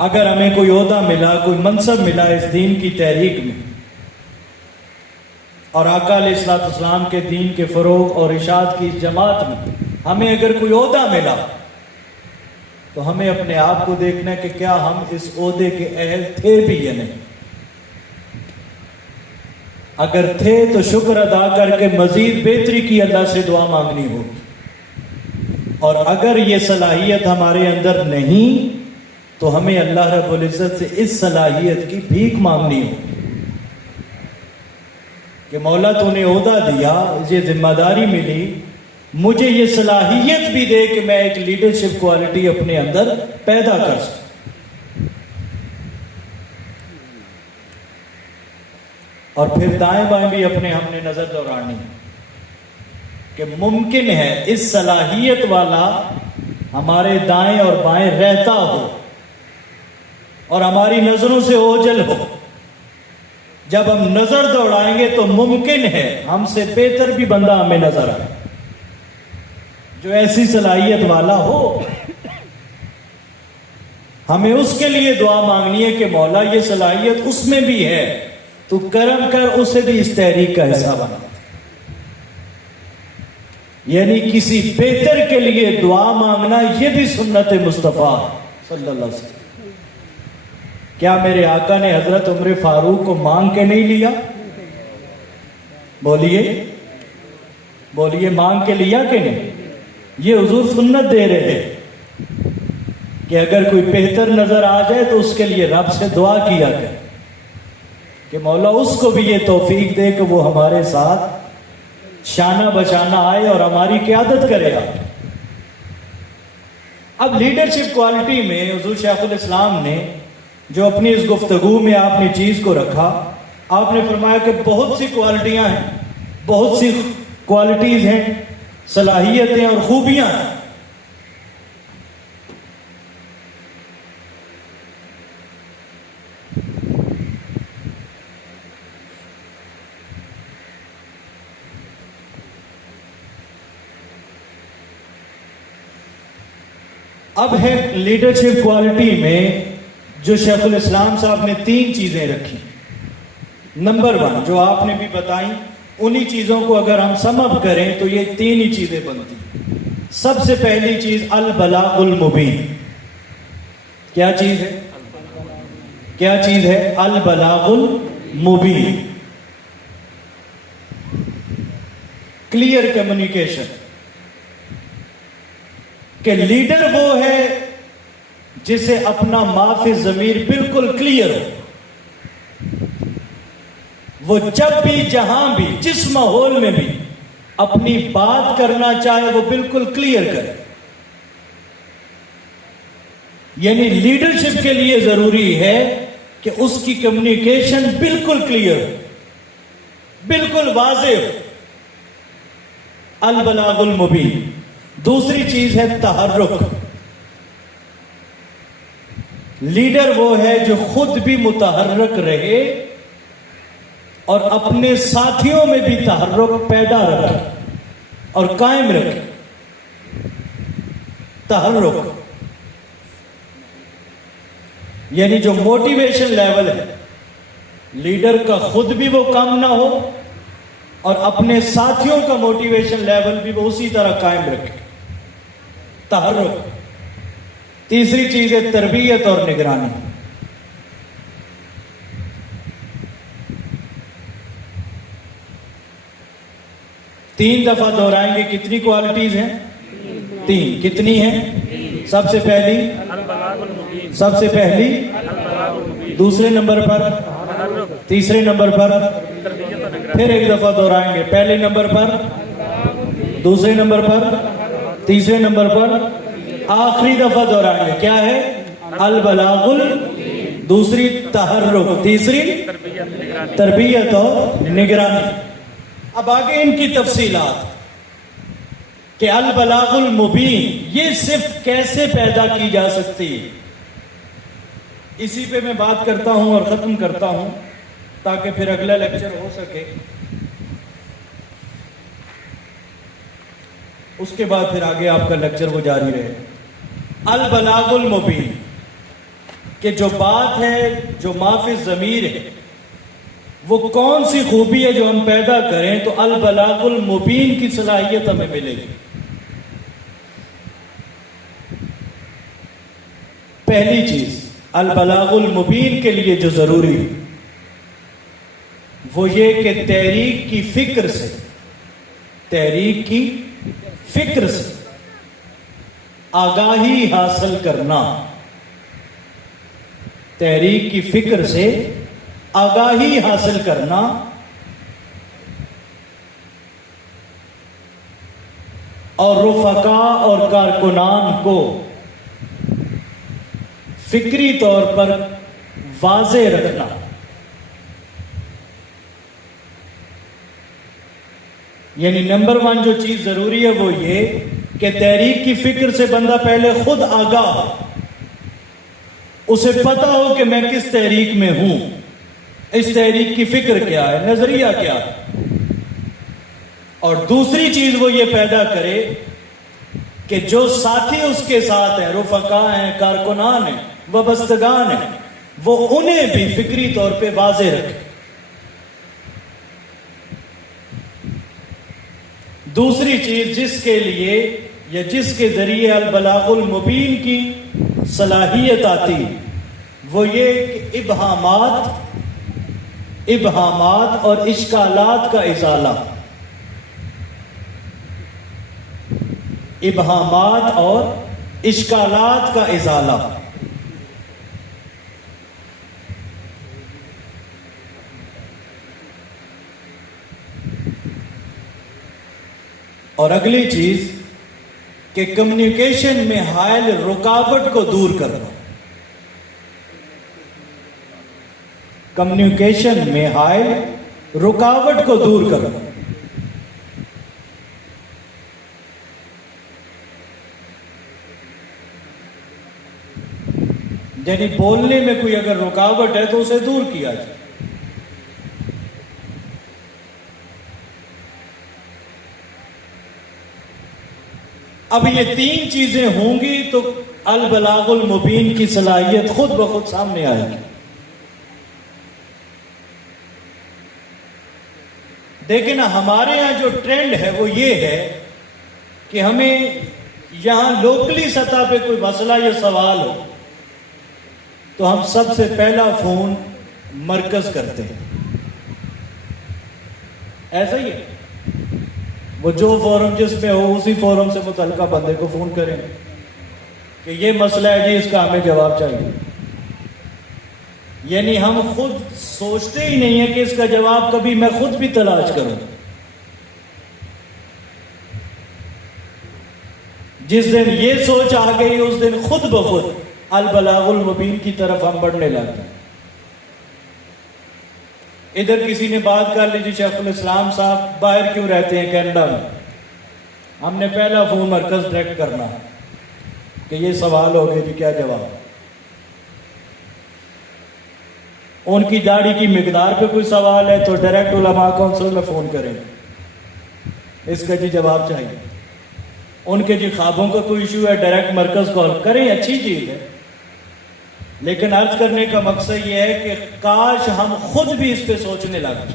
अगर हमें कोई ओहदा मिला, कोई मनसब मिला इस दीन की तहरीक में और आका अलैहिस्सलाम के दीन के फ़रोग़ और इशाअत की इस जमात में हमें अगर कोई ओहदा मिला तो हमें अपने आप को देखना है कि क्या हम इस ओहदे के अहल थे भी या नहीं। अगर थे तो शुक्र अदा करके मजीद बेहतरी की अल्लाह से दुआ मांगनी होगी, और अगर ये सलाहियत हमारे अंदर नहीं तो हमें अल्लाह रब्बुल इज़्ज़त से इस सलाहियत की भीख मांगनी होगी कि मौला तूने ओहदा दिया, ये जिम्मेदारी मिली, मुझे ये सलाहियत भी दे कि मैं एक लीडरशिप क्वालिटी अपने अंदर पैदा कर सकूं। और फिर दाएं बाएं भी अपने हमने नजर दौड़ानी है कि मुमकिन है इस सलाहियत वाला हमारे दाएं और बाएं रहता हो और हमारी नजरों से ओझल हो। जब हम नजर दौड़ाएंगे तो मुमकिन है हमसे बेहतर भी बंदा हमें नजर आए जो ऐसी सलाहियत वाला हो। हमें उसके लिए दुआ मांगनी है कि मौला ये सलाहियत उसमें भी है, तू करम कर, उसे भी इस तहरीक का हिस्सा बना। यानी किसी बेहतर के लिए दुआ मांगना यह भी सुन्नत मुस्तफा सल्लल्लाहु अलैहि वसल्लम। क्या मेरे आका ने हजरत उमर फारूक को मांग के नहीं लिया? बोलिए बोलिए, मांग के लिया कि नहीं? ये हुजूर सुन्नत दे रहे हैं कि अगर कोई बेहतर नजर आ जाए तो उसके लिए रब से दुआ किया करे कि मौला उसको भी ये तौफीक दे कि वो हमारे साथ शाना बचाना आए और हमारी क़यादत करे। अब लीडरशिप क्वालिटी में हुजूर शेखुल इस्लाम ने जो अपनी इस गुफ्तगू में आपने चीज को रखा, आपने फरमाया कि बहुत सी क्वालिटियां हैं, बहुत सी क्वालिटीज हैं, सलाहियतें और खूबियां हैं। अब है लीडरशिप क्वालिटी में जो शेखुल इस्लाम साहब ने 3 चीजें रखी। नंबर 1 जो आपने भी बताई, उन्हीं चीजों को अगर हम समअप करें तो ये 3 ही चीजें बनती। सबसे पहली चीज अल बलागुल मुबीन। क्या चीज है? क्या चीज है? अल बलागुल मुबीन, क्लियर कम्युनिकेशन। कि लीडर वो है जिसे अपना माफी ज़मीर बिल्कुल क्लियर हो। वो जब भी जहां भी जिस माहौल में भी अपनी बात करना चाहे वो बिल्कुल क्लियर करे। यानी लीडरशिप के लिए जरूरी है कि उसकी कम्युनिकेशन बिल्कुल क्लियर हो, बिल्कुल वाज़ेह हो। अल बलागुल मुबीन। दूसरी चीज है तहर्रुक। लीडर वो है जो खुद भी मुतहर्रक रहे और अपने साथियों में भी तहर्रुक पैदा रखे और कायम रखे। तहर्रुक यानी जो मोटिवेशन लेवल है लीडर का, खुद भी वो कम ना हो और अपने साथियों का मोटिवेशन लेवल भी वो उसी तरह कायम रखे। तहर्रुक। तीसरी चीज है तरबियत और निगरानी। तीन दफा दोहराएंगे। कितनी क्वालिटीज हैं? 3। कितनी हैं? सबसे पहली दूसरे नंबर पर, तीसरे नंबर पर, फिर एक दफा दोहराएंगे। पहले नंबर पर, दूसरे नंबर पर, तीसरे नंबर पर, आखिरी दफा दोहराएंगे। क्या है? अल बलागुल, दूसरी तहर्रुक, तीसरी तरबियत और निगरानी। अब आगे इनकी तफसीलात कि अल बलागुल मुबीन ये सिर्फ कैसे पैदा की जा सकती है, इसी पे मैं बात करता हूं और खत्म करता हूं ताकि फिर अगला लेक्चर हो सके। उसके बाद फिर आगे आपका लेक्चर वो जारी रहे। अल बलागुल मुबीन कि जो बात है, जो माफी ज़मीर है, वो कौन सी खूबी है जो हम पैदा करें तो अल बलागुल मुबीन की सलाहियत हमें मिलेगी। पहली चीज अल बलागुल मुबीन के लिए जो जरूरी है वो ये कि तहरीक की फिक्र से आगाही हासिल करना, तहरीक की फिक्र से आगाही हासिल करना और रुफका और कारकुनान को फिक्री तौर पर वाज़े रखना। यानी नंबर 1 जो चीज जरूरी है वो ये कि तहरीक की फिक्र से बंदा पहले खुद आगाह हो, उसे पता हो कि मैं किस तहरीक में हूं, इस तहरीक की फिक्र क्या है, नजरिया क्या है। और दूसरी चीज वो ये पैदा करे कि जो साथी उसके साथ हैं, रुफका हैं, कारकुनान हैं, वबस्तगान हैं, वो उन्हें भी फिक्री तौर पे वाज़े रखे। दूसरी चीज जिसके लिए या जिसके जरिए अल बलागुल मुबीन की सलाहियत आती वो ये कि इबहामात और इश्कालात का इजाला, इबहामात और इश्कालात का इजाला। और अगली चीज कि कम्युनिकेशन में हायल रुकावट को दूर करना, कम्युनिकेशन में हायल रुकावट को दूर करना। यानी बोलने में कोई अगर रुकावट है तो उसे दूर किया जाए। अब ये 3 चीजें होंगी तो अल बलागुल मुबीन की सलाहियत खुद ब खुद सामने आएगी। देखिए ना, हमारे यहां जो ट्रेंड है वो ये है कि हमें यहां लोकली सतह पे कोई मसला या सवाल हो तो हम सबसे पहला फोन मरकज करते हैं। ऐसा ही है, वो जो फोरम जिसमें हो उसी फोरम से मुतल्लिका बंदे को फोन करें कि ये मसला है जी, इसका हमें जवाब चाहिए। यानी हम खुद सोचते ही नहीं है कि इसका जवाब कभी मैं खुद भी तलाश करूं। जिस दिन ये सोच आ गई उस दिन खुद ब खुद अल बलागुल मुबीन की तरफ हम बढ़ने लगते हैं। इधर किसी ने बात कर ली जी शेखुल इस्लाम साहब बाहर क्यों रहते हैं, कनाडा में। हमने पहला फोन मरकज डायरेक्ट करना कि ये सवाल हो गए जी, क्या जवाब। उनकी दाढ़ी की मिकदार पे कोई सवाल है तो डायरेक्ट उलमा काउंसिल में फोन करें, इसका जी जवाब चाहिए। उनके जी ख्वाबों का कोई इशू है, डायरेक्ट मरकज कॉल करें, अच्छी चीज है। लेकिन अर्ज करने का मकसद यह है कि काश हम खुद भी इस पे सोचने लगे।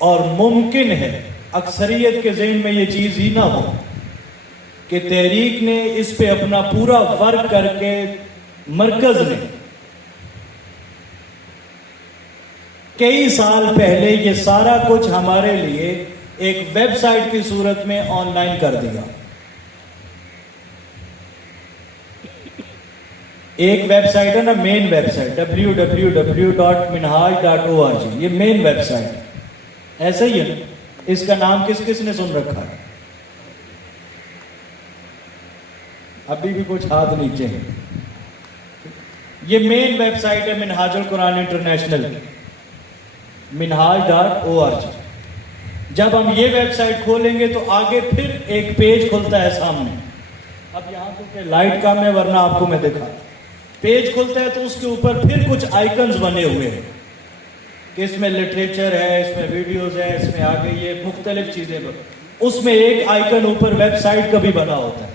और मुमकिन है अक्सरियत के ज़हन में यह चीज ही ना हो कि तहरीक ने इस पे अपना पूरा वर्क करके मरकज ने कई साल पहले ये सारा कुछ हमारे लिए एक वेबसाइट की सूरत में ऑनलाइन कर दिया। एक वेबसाइट है ना, मेन वेबसाइट www.minhaj.org, ये मेन वेबसाइट ऐसा ही है। इसका नाम किस किस ने सुन रखा है? अभी भी कुछ हाथ नीचे है। ये मेन वेबसाइट है मिनहाजुल कुरान इंटरनेशनल की, minhaj.org। जब हम ये वेबसाइट खोलेंगे तो आगे फिर एक पेज खुलता है सामने। अब यहां तो लाइट कम है वरना आपको मैं दिखा। पेज खुलता है तो उसके ऊपर फिर कुछ आइकन्स बने हुए हैं कि इसमें लिटरेचर है, इसमें वीडियोस है, इसमें आगे ये मुख्तलिफ चीजें। उसमें एक आइकन ऊपर वेबसाइट का भी बना होता है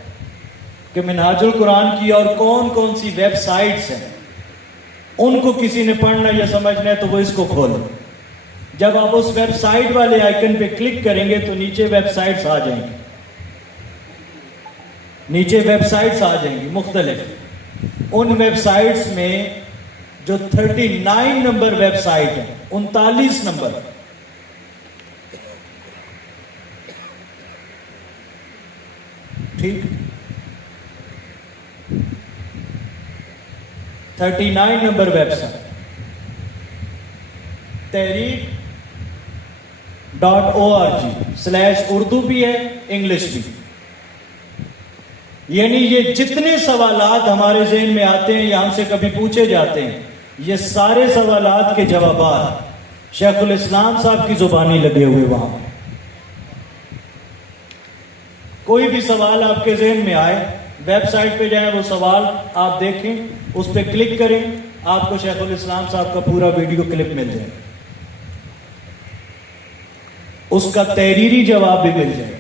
कि मिनहाजुल कुरान की और कौन कौन सी वेबसाइट्स हैं उनको किसी ने पढ़ना या समझना है तो वो इसको खोलें। जब आप उस वेबसाइट वाले आइकन पे क्लिक करेंगे तो नीचे वेबसाइट्स आ जाएंगी, नीचे वेबसाइट्स आ जाएंगी मुख्तलिफ। उन वेबसाइट्स में जो 39 नंबर वेबसाइट है, 39 नंबर, ठीक, 39 नंबर वेबसाइट tehreek.org/उर्दू भी है, इंग्लिश भी। यानी ये जितने सवालात हमारे ज़हन में आते हैं या हमसे कभी पूछे जाते हैं, ये सारे सवालात के जवाबात शेखुल इस्लाम साहब की जुबानी लगे हुए वहां। कोई भी सवाल आपके ज़हन में आए, वेबसाइट पे जाएं, वो सवाल आप देखें, उस पर क्लिक करें, आपको शेखुल इस्लाम साहब का पूरा वीडियो क्लिप मिल जाएगा, उसका तहरीरी जवाब भी मिल जाएगा,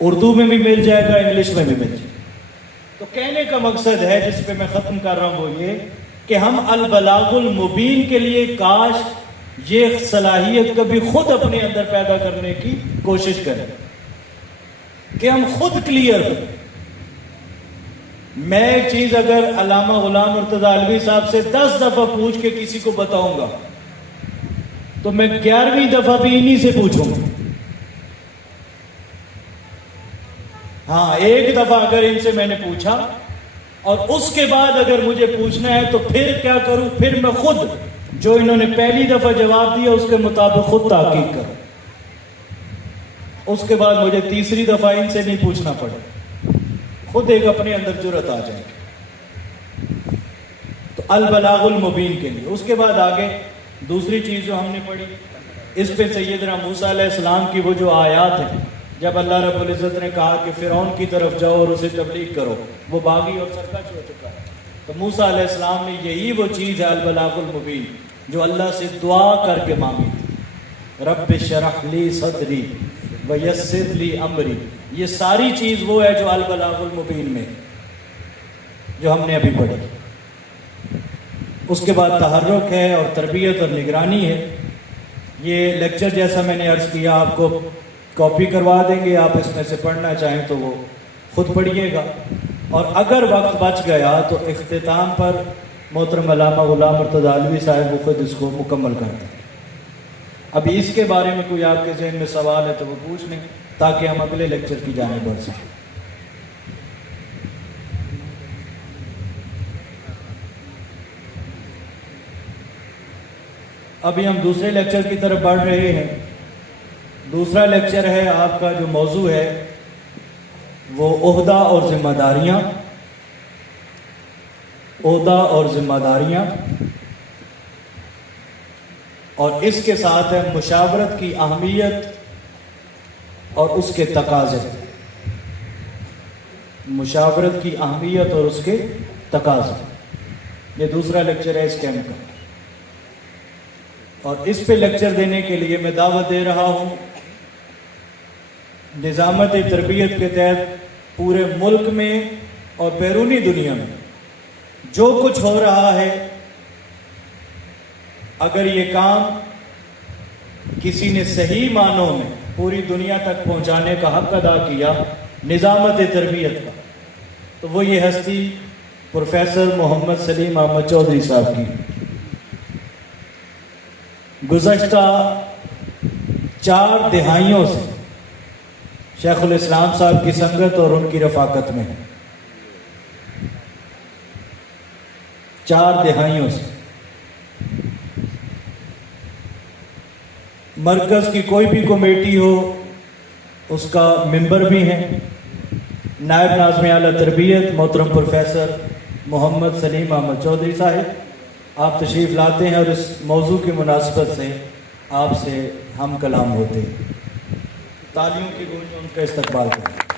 उर्दू में भी मिल जाएगा, इंग्लिश में भी मिल जाएगा। तो कहने का मकसद है, जिस पे मैं ख़त्म कर रहा हूं, वो ये कि हम अल बलागुल मुबीन के लिए काश ये सलाहियत कभी खुद अपने अंदर पैदा करने की कोशिश करें कि हम खुद क्लियर हो। मैं एक चीज अगर अल्लामा गुलाम मुर्तज़ा अलवी साहब से 10 दफा पूछ के किसी को बताऊंगा तो मैं 11वीं दफा भी इन्हीं से पूछूंगा। हाँ, एक दफा अगर इनसे मैंने पूछा और उसके बाद अगर मुझे पूछना है तो फिर क्या करूं, फिर मैं खुद जो इन्होंने पहली दफा जवाब दिया उसके मुताबिक खुद तहकीक करूं। उसके बाद मुझे तीसरी दफा इनसे नहीं पूछना पड़े, खुद एक अपने अंदर जुर्रत आ जाएगी। तो अल बलागुल मुबीन के लिए। उसके बाद आगे दूसरी चीज जो हमने पढ़ी, इस पे सैयदना मूसा अलैहिस्सलाम की वो जो आयात है, जब अल्लाह रब्बुल इज़्ज़त ने कहा कि फिरौन की तरफ जाओ और उसे तबलीग करो, वो बागी और सरकश हो चुका है। तो मूसा अलैहिस्सलाम ने यही वो चीज़ है अल बलागुल मुबीन जो अल्लाह से दुआ करके मांगी थी, रब्बि शरह ली सदरी व यस्सिर ली अमरी। ये सारी चीज़ वो है जो अल बलागुल मुबीन में जो हमने अभी पढ़ी। उसके बाद तहर्रुक है और तरबियत और निगरानी है। ये लेक्चर जैसा मैंने अर्ज़ किया आपको कॉपी करवा देंगे, आप इसमें से पढ़ना चाहें तो वो खुद पढ़िएगा। और अगर वक्त बच गया तो इख्तिताम पर मोहतरम अल्लामा गुलाम मुर्तज़ा अलवी साहब वो खुद इसको मुकम्मल कर दें। अभी इसके बारे में कोई आपके जहन में सवाल है तो वो पूछ लें ताकि हम अगले लेक्चर की जानिब बढ़ सकें। अभी हम दूसरे लेक्चर की तरफ बढ़ रहे हैं। दूसरा लेक्चर है आपका जो मौजू है वो ओहदा और जिम्मेदारियां, ओहदा और जिम्मेदारियां, और इसके साथ है मुशावरत की अहमियत और उसके तकाजे। मुशावरत की अहमियत और उसके तकाजे, ये दूसरा लेक्चर है इस कैंप का। और इस पे लेक्चर देने के लिए मैं दावत दे रहा हूं निज़ामत तरबियत के तहत पूरे मुल्क में और बैरूनी दुनिया में जो कुछ हो रहा है, अगर ये काम किसी ने सही मानों में पूरी दुनिया तक पहुंचाने का हक अदा किया निज़ामत तरबियत का, तो वो ये हस्ती प्रोफेसर मोहम्मद सलीम अहमद चौधरी साहब की। गुज़श्ता 4 दिहाइयों से शेखुल इस्लाम साहब की संगत और उनकी रफाकत में है। 4 दिहाइयों से मरकज़ की कोई भी कमेटी हो उसका मेंबर भी हैं। नायब नाज़िम आला तरबियत मोहतरम प्रोफेसर मोहम्मद सलीम अहमद चौधरी साहब आप तशरीफ़ लाते हैं और इस मौजू की मुनासबत से आपसे हम कलाम होते हैं। तालियों की गूंज उनका इस्तकबाल करें।